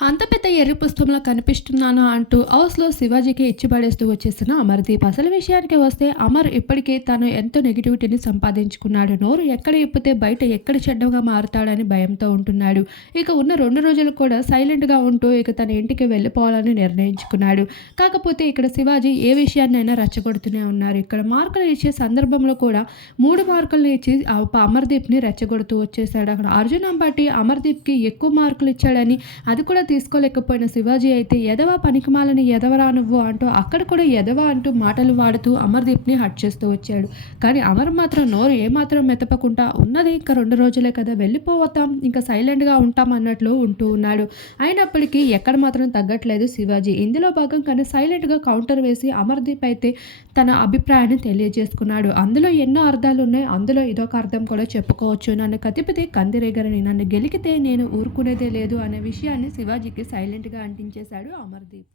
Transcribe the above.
అంత పెద్ద ఎర్రి పుస్తకంలో కనిపిస్తున్నానా అంటూ హౌస్‌లో శివాజీకి ఇచ్చి పడేస్తూ వచ్చేసిన అమర్‌దీప్. అసలు విషయానికి వస్తే అమర్ ఇప్పటికే తను ఎంతో నెగటివిటీని సంపాదించుకున్నాడు. నోరు ఎక్కడ ఇప్పితే బయట ఎక్కడ చెడ్డగా మారుతాడని భయంతో ఉంటున్నాడు. ఇక ఉన్న 2 రోజులు కూడా సైలెంట్‌గా ఉంటూ ఇక తన ఇంటికి వెళ్ళిపోవాలని నిర్ణయించుకున్నాడు. కాకపోతే ఇక్కడ శివాజీ ఏ విషయాన్నైనా రెచ్చగొడుతూనే ఉన్నారు. ఇక్కడ మార్కులు ఇచ్చే సందర్భంలో కూడా 3 మార్కులు ఇచ్చి అమర్‌దీప్‌ని రెచ్చగొడుతూ వచ్చేసాడు. అక్కడ అర్జున్ అంబాటి అమర్‌దీప్‌కి ఎక్కువ మార్కులు ఇచ్చాడని అది కూడా తీసుకోలేకపోయిన శివాజీ అయితే ఎదవ పనికిమాలని ఎదవరా నువ్వు అంటూ అక్కడ కూడా ఎదవ అంటూ మాటలు వాడుతూ అమర్‌దీప్‌ని హర్ట్ చేస్తూ వచ్చాడు. కానీ అమర్ మాత్రం నోరు ఏమాత్రం మెదపకుండా ఉన్నది ఇంకా 2 రోజులే కదా వెళ్ళిపోతాం ఇంకా సైలెంట్‌గా ఉంటాం అన్నట్లు ఉంటూ ఉన్నాడు. అయినప్పటికీ ఎక్కడ మాత్రం తగ్గట్లేదు శివాజీ. ఇందులో భాగంగానే సైలెంట్‌గా కౌంటర్ వేసి అమర్‌దీప్ అయితే తన అభిప్రాయాన్ని తెలియజేసుకున్నాడు. అందులో ఎన్నో అర్థాలు ఉన్నాయి. అందులో ఇదొక అర్థం కూడా చెప్పుకోవచ్చు. నన్ను కతిపితే కందిరీగరని నన్ను గెలికితే నేను ఊరుకునేదే లేదు అనే విషయాన్ని శివాజీకి సైలెంట్‌గా అంటించేశాడు అమర్‌దీప్.